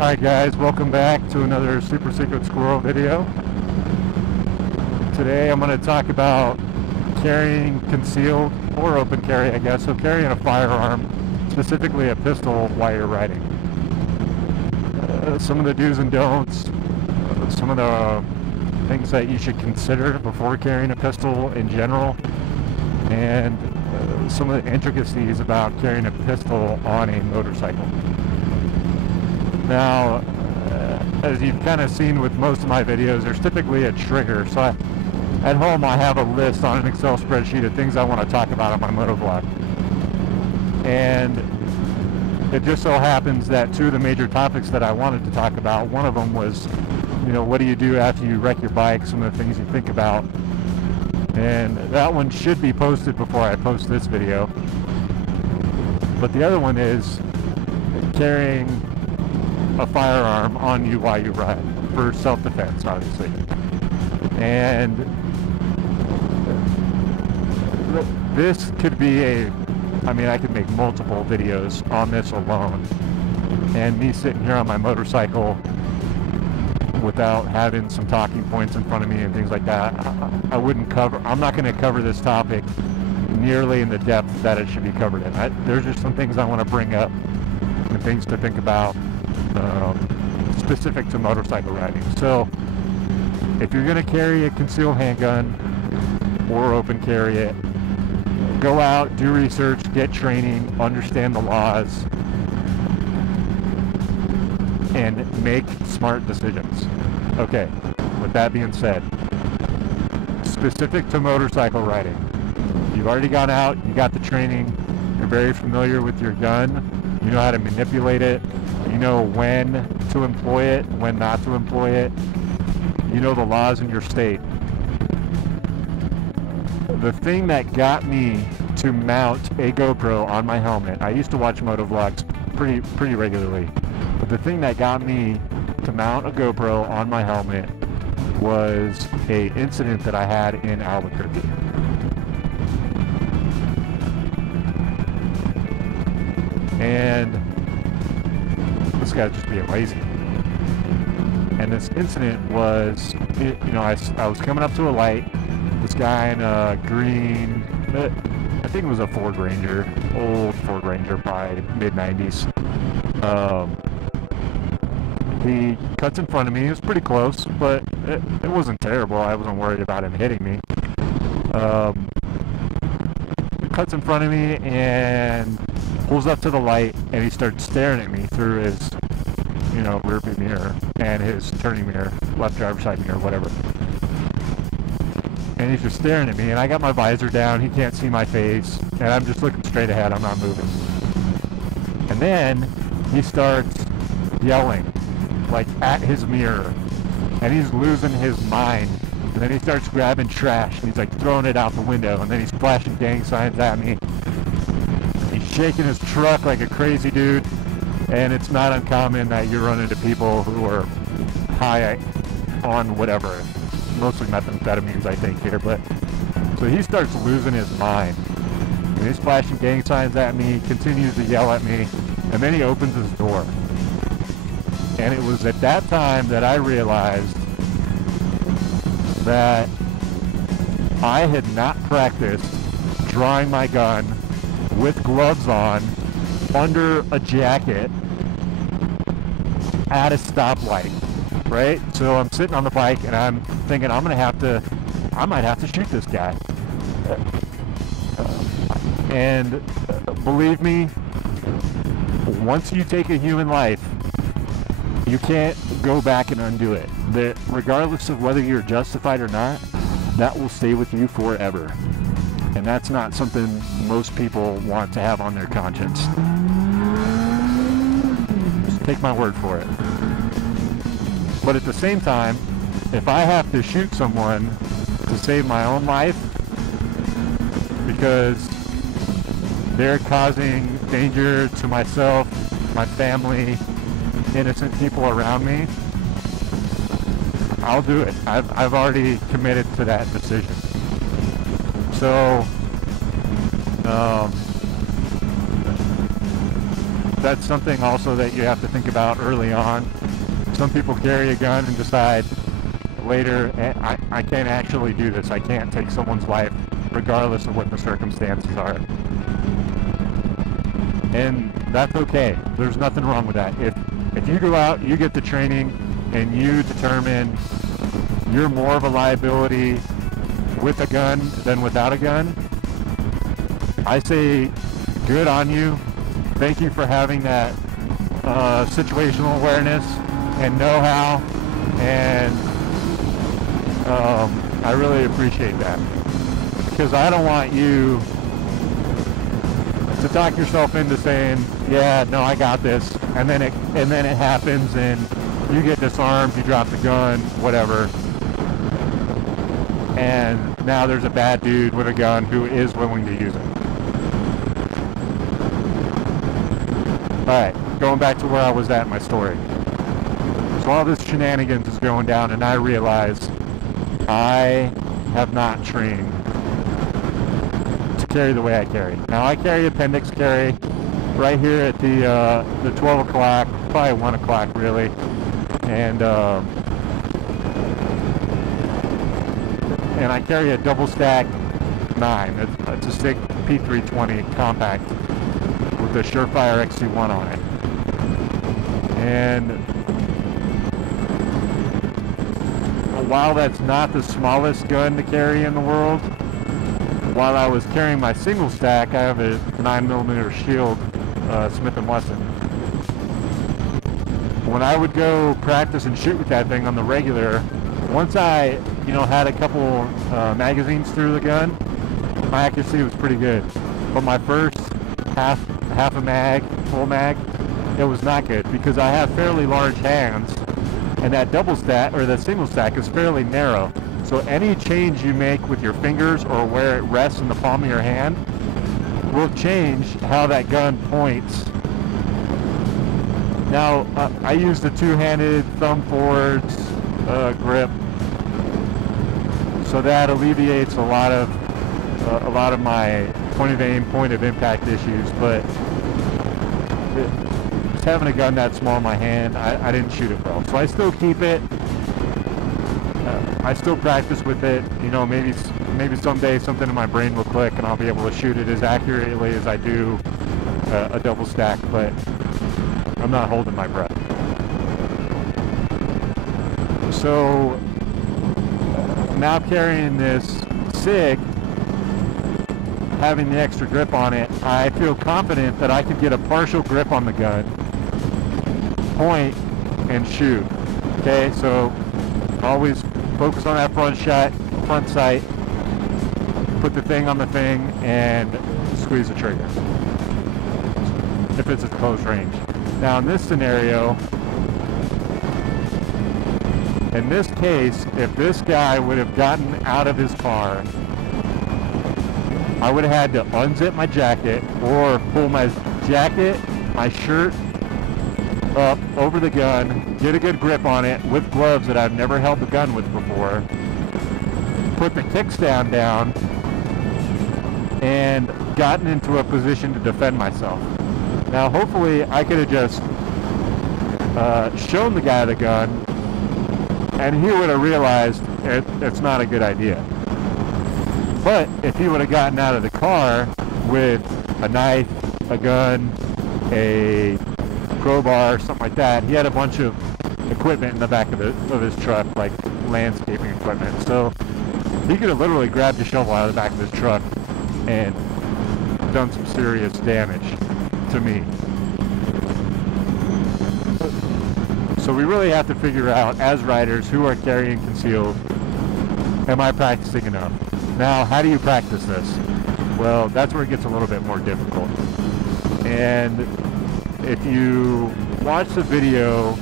Alright guys, welcome back to another SuperSecretSquirrel video. Today I'm going to talk about carrying concealed or open carry, I guess, so carrying a firearm, specifically a pistol while you're riding. Some of the do's and don'ts, some of the things that you should consider before carrying a pistol in general, and some of the intricacies about carrying a pistol on a motorcycle. Now, as you've kind of seen with most of my videos, there's typically a trigger. So at home I have a list on an Excel spreadsheet of things I want to talk about on my motovlog. And it just so happens that two of the major topics that I wanted to talk about, one of them was, you know, what do you do after you wreck your bike, some of the things you think about. And that one should be posted before I post this video. But the other one is carrying a firearm on you while you ride, for self-defense, obviously. And this could be I could make multiple videos on this alone. And me sitting here on my motorcycle without having some talking points in front of me and things like that, I'm not going to cover this topic nearly in the depth that it should be covered in. There's just some things I want to bring up and things to think about specific to motorcycle riding. So if you're going to carry a concealed handgun or open carry it, go out, do research, get training, understand the laws, and make smart decisions. Okay, with that being said, specific to motorcycle riding, you've already gone out, you got the training, you're very familiar with your gun, you know how to manipulate it, you know when to employ it, when not to employ it, you know the laws in your state. The thing that got me to mount a GoPro on my helmet, I used to watch motovlogs pretty regularly, but the thing that got me to mount a GoPro on my helmet was an incident that I had in Albuquerque. And this guy's just being lazy. And this incident was, I was coming up to a light. This guy in a green, I think it was a Ford Ranger, old Ford Ranger, probably mid-90s. He cuts in front of me. It was pretty close, but it wasn't terrible. I wasn't worried about him hitting me. He cuts in front of me and pulls up to the light, and he starts staring at me through his, rear view mirror and his turning mirror, left driver's side mirror, whatever. And he's just staring at me, and I got my visor down. He can't see my face, and I'm just looking straight ahead. I'm not moving. And then he starts yelling, like at his mirror, and he's losing his mind. And then he starts grabbing trash, and he's like throwing it out the window, and then he's flashing gang signs at me. He's shaking his truck like a crazy dude, and it's not uncommon that you run into people who are high on whatever, mostly methamphetamines, I think, here. But so he starts losing his mind, and he's flashing gang signs at me, continues to yell at me, and then he opens his door. And it was at that time that I realized that I had not practiced drawing my gun with gloves on under a jacket at a stoplight, right? So I'm sitting on the bike and I'm thinking I might have to shoot this guy. And believe me, once you take a human life, you can't go back and undo it. Regardless of whether you're justified or not, that will stay with you forever. And that's not something most people want to have on their conscience. Just take my word for it. But at the same time, if I have to shoot someone to save my own life because they're causing danger to myself, my family, innocent people around me, I'll do it. I've already committed to that decision. So that's something also that you have to think about early on. Some people carry a gun and decide later, I can't actually do this. I can't take someone's life regardless of what the circumstances are. And that's okay. There's nothing wrong with that. If you go out, you get the training, and you determine you're more of a liability with a gun than without a gun, I say good on you. Thank you for having that situational awareness and know-how, and I really appreciate that, because I don't want you to talk yourself into saying, yeah, no, I got this, and then it happens and you get disarmed, you drop the gun, whatever, and now there's a bad dude with a gun who is willing to use it. Alright, going back to where I was at in my story. So all this shenanigans is going down, and I realize I have not trained to carry the way I carry. Now I carry appendix carry right here at the 12 o'clock, probably 1 o'clock really, and I carry a double stack 9. It's a SIG P320 compact with the Surefire XC1 on it. And while that's not the smallest gun to carry in the world, while I was carrying my single stack, I have a 9mm Shield Smith & Wesson. When I would go practice and shoot with that thing on the regular, once I, had a couple magazines through the gun, my accuracy was pretty good. But my first half a mag, full mag, it was not good, because I have fairly large hands, and that double stack or that single stack is fairly narrow. So any change you make with your fingers or where it rests in the palm of your hand will change how that gun points. Now I use the two-handed thumb forwards grip, so that alleviates a lot of my point of aim, point of impact issues. But just having a gun that small in my hand, I didn't shoot it well. So I still keep it. I still practice with it. Maybe someday something in my brain will click and I'll be able to shoot it as accurately as I do a double stack, but I'm not holding my breath. So now carrying this SIG, having the extra grip on it, I feel confident that I could get a partial grip on the gun, point, and shoot. Okay, so always focus on that front sight, put the thing on the thing, and squeeze the trigger if it's at close range. Now in this scenario, in this case, if this guy would have gotten out of his car, I would have had to unzip my jacket or pull my jacket, my shirt up over the gun, get a good grip on it with gloves that I've never held the gun with before, put the kickstand down, and gotten into a position to defend myself. Now hopefully I could have just shown the guy the gun, and he would have realized it's not a good idea. But if he would have gotten out of the car with a knife, a gun, a crowbar, something like that, he had a bunch of equipment in the back of his truck, like landscaping equipment. So he could have literally grabbed a shovel out of the back of his truck and done some serious damage to me. So we really have to figure out, as riders who are carrying concealed, am I practicing enough? Now, how do you practice this? Well, that's where it gets a little bit more difficult. And if you watch the video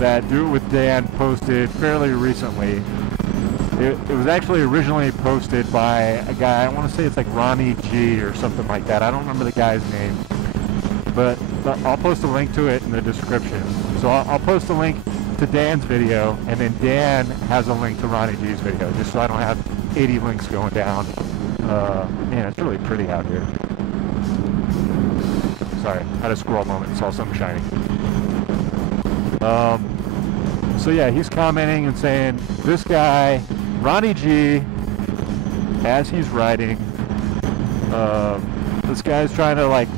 that Do It With Dan posted fairly recently, it was actually originally posted by a guy, I want to say it's like Ronnie G or something like that. I don't remember the guy's name. But I'll post a link to it in the description. So I'll post a link to Dan's video, and then Dan has a link to Ronnie G's video, just so I don't have 80 links going down. Man, it's really pretty out here. Sorry, I had a squirrel moment, saw something shiny. So yeah, he's commenting and saying, this guy, Ronnie G, as he's riding, this guy's trying to like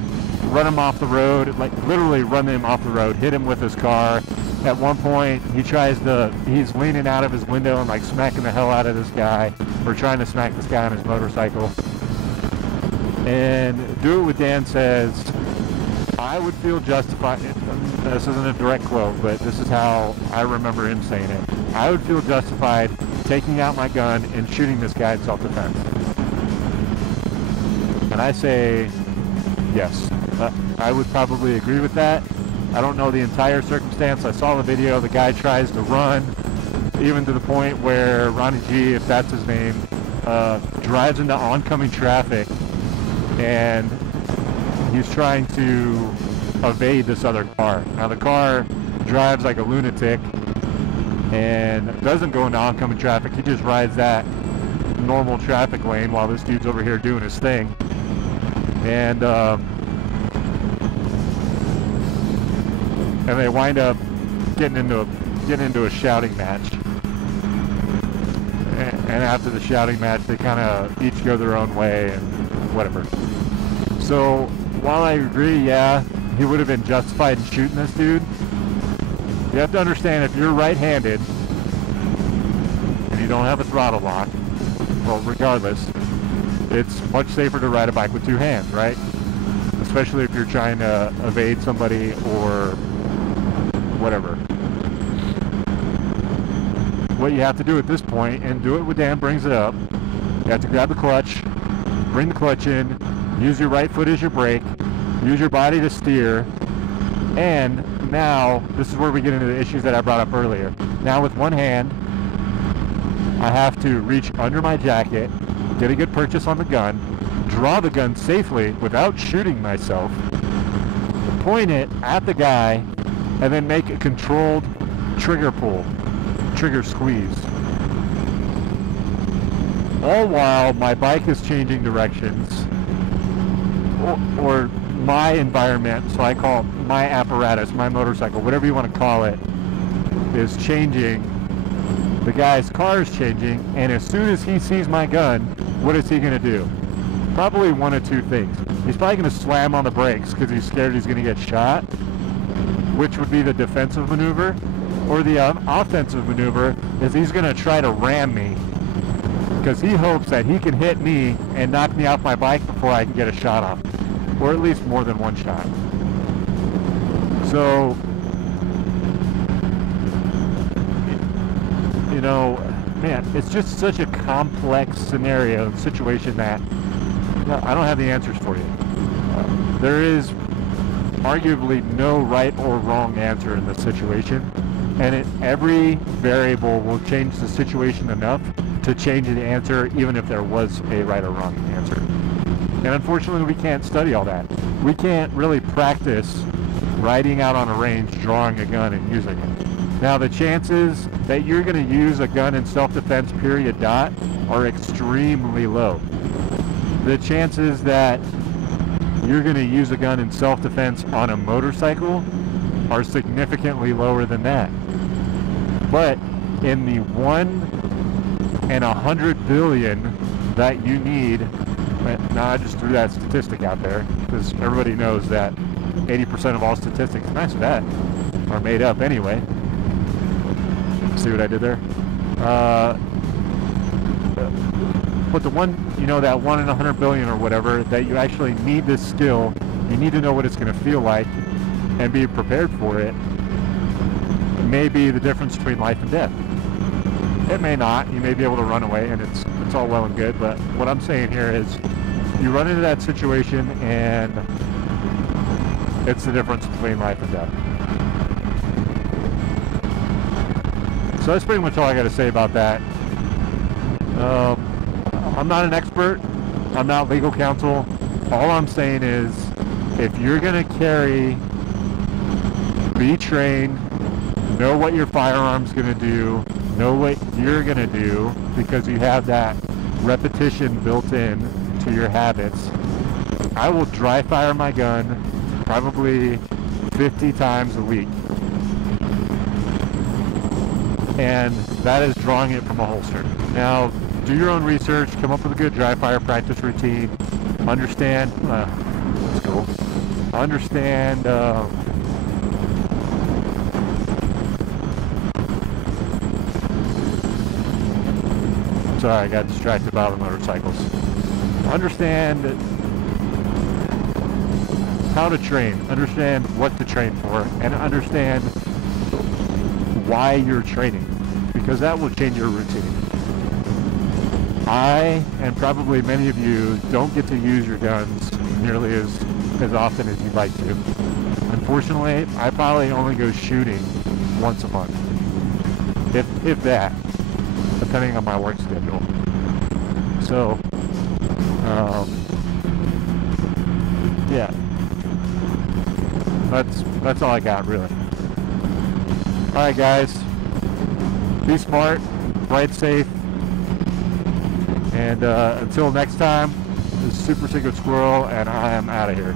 run him off the road, like literally run him off the road, hit him with his car. At one point, he's leaning out of his window and like smacking the hell out of this guy, or trying to smack this guy on his motorcycle. And Do It With Dan says, I would feel justified, this isn't a direct quote, but this is how I remember him saying it. I would feel justified taking out my gun and shooting this guy in self-defense. And I say, yes, I would probably agree with that. I don't know the entire circumstance. I saw the video. The guy tries to run, even to the point where Ronnie G, if that's his name, drives into oncoming traffic, and he's trying to evade this other car. Now the car drives like a lunatic and doesn't go into oncoming traffic. He just rides that normal traffic lane while this dude's over here doing his thing. And they wind up getting into a shouting match. And after the shouting match, they kind of each go their own way and whatever. So while I agree, yeah, he would have been justified in shooting this dude, you have to understand, if you're right-handed and you don't have a throttle lock, well, regardless, it's much safer to ride a bike with two hands, right? Especially if you're trying to evade somebody or whatever. What you have to do at this point, and Do It With Dan brings it up, you have to grab the clutch, bring the clutch in, use your right foot as your brake, use your body to steer, and now, this is where we get into the issues that I brought up earlier. Now with one hand, I have to reach under my jacket, get a good purchase on the gun, draw the gun safely without shooting myself, point it at the guy, and then make a controlled trigger pull, trigger squeeze. All while my bike is changing directions, or my environment, so I call it my apparatus, my motorcycle, whatever you want to call it, is changing. The guy's car is changing, and as soon as he sees my gun, what is he going to do? Probably one of two things. He's probably going to slam on the brakes because he's scared he's going to get shot, which would be the defensive maneuver, or the offensive maneuver is he's going to try to ram me because he hopes that he can hit me and knock me off my bike before I can get a shot off, or at least more than one shot. So, you know, man, it's just such a complex scenario and situation that I don't have the answers for you. There is arguably no right or wrong answer in this situation, and every variable will change the situation enough to change the answer, even if there was a right or wrong answer. And unfortunately, we can't study all that. We can't really practice riding out on a range, drawing a gun, and using it. Now, the chances that you're going to use a gun in self-defense, period, dot, are extremely low. The chances that you're going to use a gun in self-defense on a motorcycle are significantly lower than that. But in the 1 in 100 billion that you need, now I just threw that statistic out there because everybody knows that 80% of all statistics, nice for that, are made up anyway. See what I did there? But the one, you know, that 1 in 100 billion or whatever, that you actually need this skill, you need to know what it's going to feel like and be prepared for it, may be the difference between life and death. It may not. You may be able to run away, and it's all well and good, but what I'm saying here is you run into that situation, and it's the difference between life and death. So that's pretty much all I got to say about that. I'm not an expert. I'm not legal counsel. All I'm saying is, if you're going to carry, be trained, know what your firearm's going to do, know what you're going to do, because you have that repetition built in to your habits. I will dry fire my gun probably 50 times a week. And that is drawing it from a holster. Now, do your own research, come up with a good dry fire practice routine, understand, let's go, understand, sorry, I got distracted by the motorcycles. Understand how to train, understand what to train for, and understand why you're training, because that will change your routine. I, and probably many of you, don't get to use your guns nearly as often as you'd like to. Unfortunately, I probably only go shooting once a month, if that, depending on my work schedule. So, yeah, that's all I got, really. Alright guys, be smart, ride safe, and until next time, this is SuperSecretSquirrel, and I am out of here.